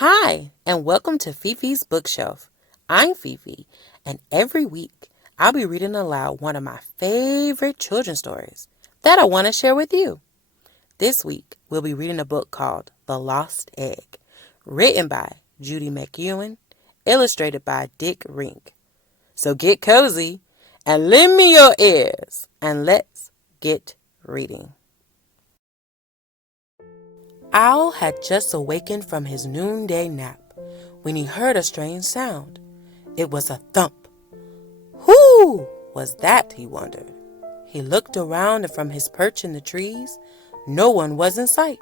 Hi, and welcome to Fifi's Bookshelf. I'm Fifi, and every week I'll be reading aloud one of my favorite children's stories that I want to share with you. This week we'll be reading a book called The Lost Egg, written by Judie McEwen, illustrated by Rink. So get cozy and lend me your ears, and let's get reading. Owl had just awakened from his noonday nap when he heard a strange sound. It was a thump. Who was that, he wondered. He looked around, and from his perch in the trees, no one was in sight.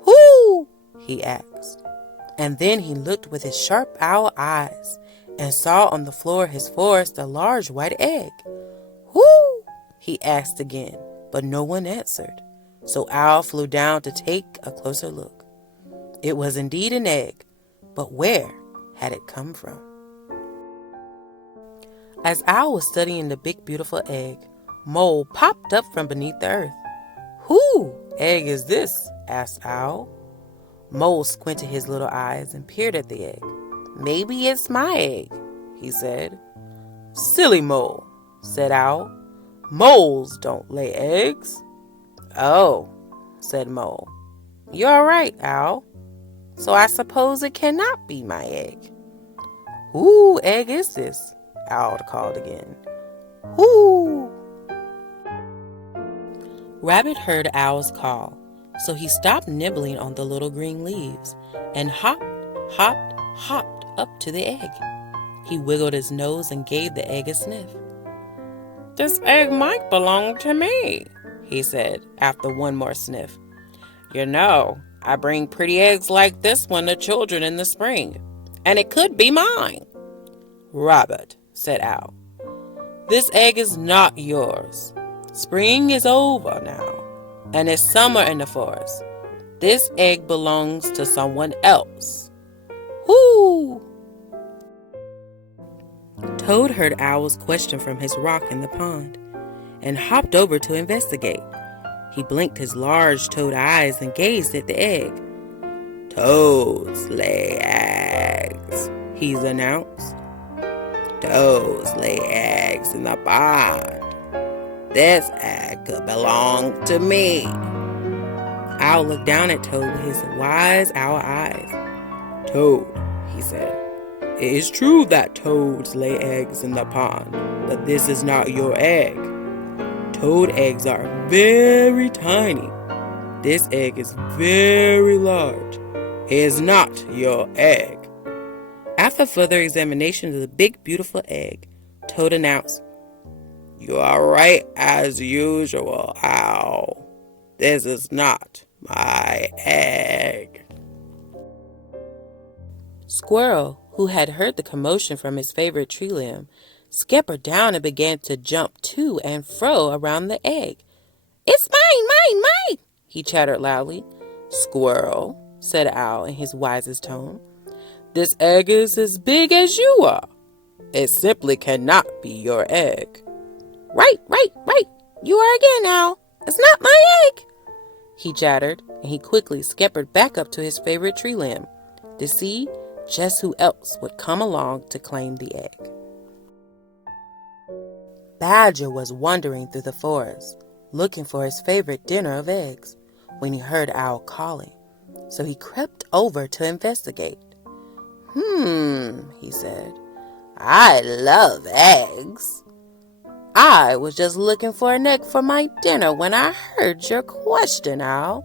Who? He asked. And then he looked with his sharp owl eyes and saw on the floor of his forest a large white egg. Who? He asked again, but no one answered. So Owl flew down to take a closer look. It was indeed an egg, but where had it come from? As Owl was studying the big, beautiful egg, Mole popped up from beneath the earth. Whose egg is this? Asked Owl. Mole squinted his little eyes and peered at the egg. Maybe it's my egg, he said. Silly Mole, said Owl. Moles don't lay eggs. Oh, said Mole. You're right, Owl. So I suppose it cannot be my egg. Whose egg is this? Owl called again. Whoo! Rabbit heard Owl's call, so he stopped nibbling on the little green leaves and hopped up to the egg. He wiggled his nose and gave the egg a sniff. This egg might belong to me, he said after one more sniff. You know, I bring pretty eggs like this one to children in the spring, and it could be mine. Rabbit, said Owl, this egg is not yours. Spring is over now, and it's summer in the forest. This egg belongs to someone else. Whoo! Toad heard Owl's question from his rock in the pond and hopped over to investigate. He blinked his large toad eyes and gazed at the egg. Toads lay eggs, he announced. Toads lay eggs in the pond. This egg could belong to me. Owl looked down at Toad with his wise owl eyes. Toad, he said, it is true that toads lay eggs in the pond, but this is not your egg. Toad eggs are very tiny. This egg is very large. It is not your egg. After further examination of the big, beautiful egg, Toad announced, You are right as usual, Owl. This is not my egg. Squirrel, who had heard the commotion from his favorite tree limb, scampered down and began to jump to and fro around the egg. It's mine, he chattered loudly. Squirrel, said Owl in his wisest tone, this egg is as big as you are. It simply cannot be your egg. Right. You are again, Owl. It's not my egg, he chattered, and he quickly scampered back up to his favorite tree limb to see just who else would come along to claim the egg. Badger was wandering through the forest, looking for his favorite dinner of eggs, when he heard Owl calling, so he crept over to investigate. He said, I love eggs. I was just looking for an egg for my dinner when I heard your question, Owl.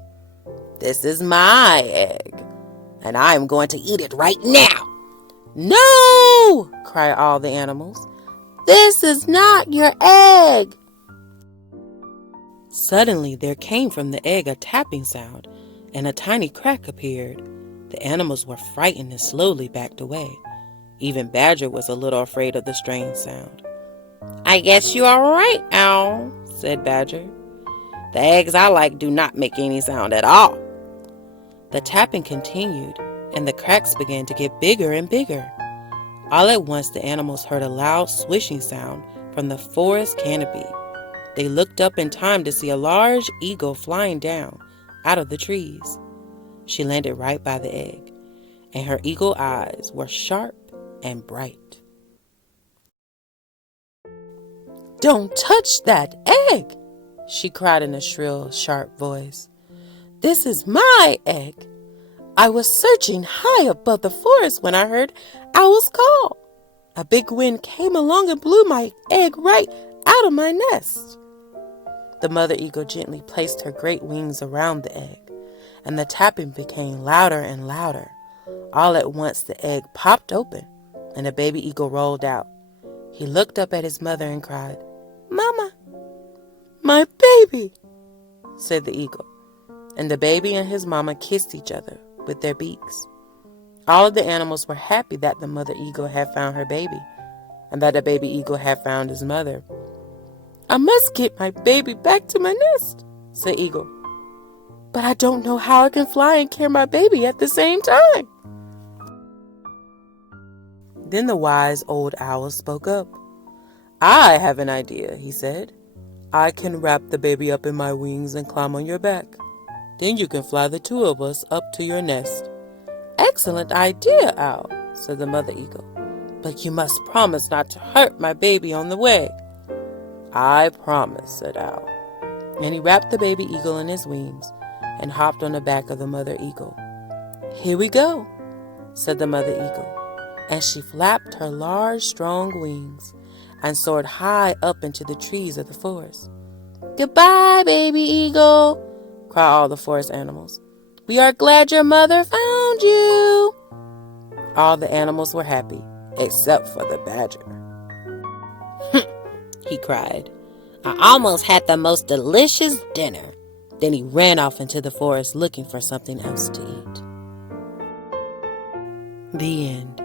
This is my egg, and I'm going to eat it right now. No! cried all the animals. This is not your egg. Suddenly there came from the egg a tapping sound, and a tiny crack appeared. The animals were frightened and slowly backed away. Even Badger was a little afraid of the strange sound. I guess you are right, Owl, said Badger. The eggs I like do not make any sound at all. The tapping continued, and the cracks began to get bigger and bigger. All at once the animals heard a loud swishing sound from the forest canopy. They looked up in time to see a large eagle flying down out of the trees. She landed right by the egg, and her eagle eyes were sharp and bright. "Don't touch that egg!" she cried in a shrill, sharp voice. "This is my egg. I was searching high above the forest when I heard Owl's call. A big wind came along and blew my egg right out of my nest." The mother eagle gently placed her great wings around the egg, and the tapping became louder and louder. All at once the egg popped open, and a baby eagle rolled out. He looked up at his mother and cried, "Mama, my baby," said the eagle, and the baby and his mama kissed each other with their beaks. All of the animals were happy that the mother eagle had found her baby, and that the baby eagle had found his mother. "I must get my baby back to my nest," said Eagle. "But I don't know how I can fly and carry my baby at the same time." Then the wise old owl spoke up. "I have an idea," he said. "I can wrap the baby up in my wings and climb on your back. Then you can fly the two of us up to your nest." "Excellent idea, Owl," said the mother eagle. "But you must promise not to hurt my baby on the way." "I promise," said Owl. And he wrapped the baby eagle in his wings and hopped on the back of the mother eagle. "Here we go," said the mother eagle, and she flapped her large, strong wings and soared high up into the trees of the forest. "Goodbye, baby eagle," cried all the forest animals. "We are glad your mother found you." All the animals were happy, except for the badger. He cried, "I almost had the most delicious dinner." Then he ran off into the forest looking for something else to eat. The end.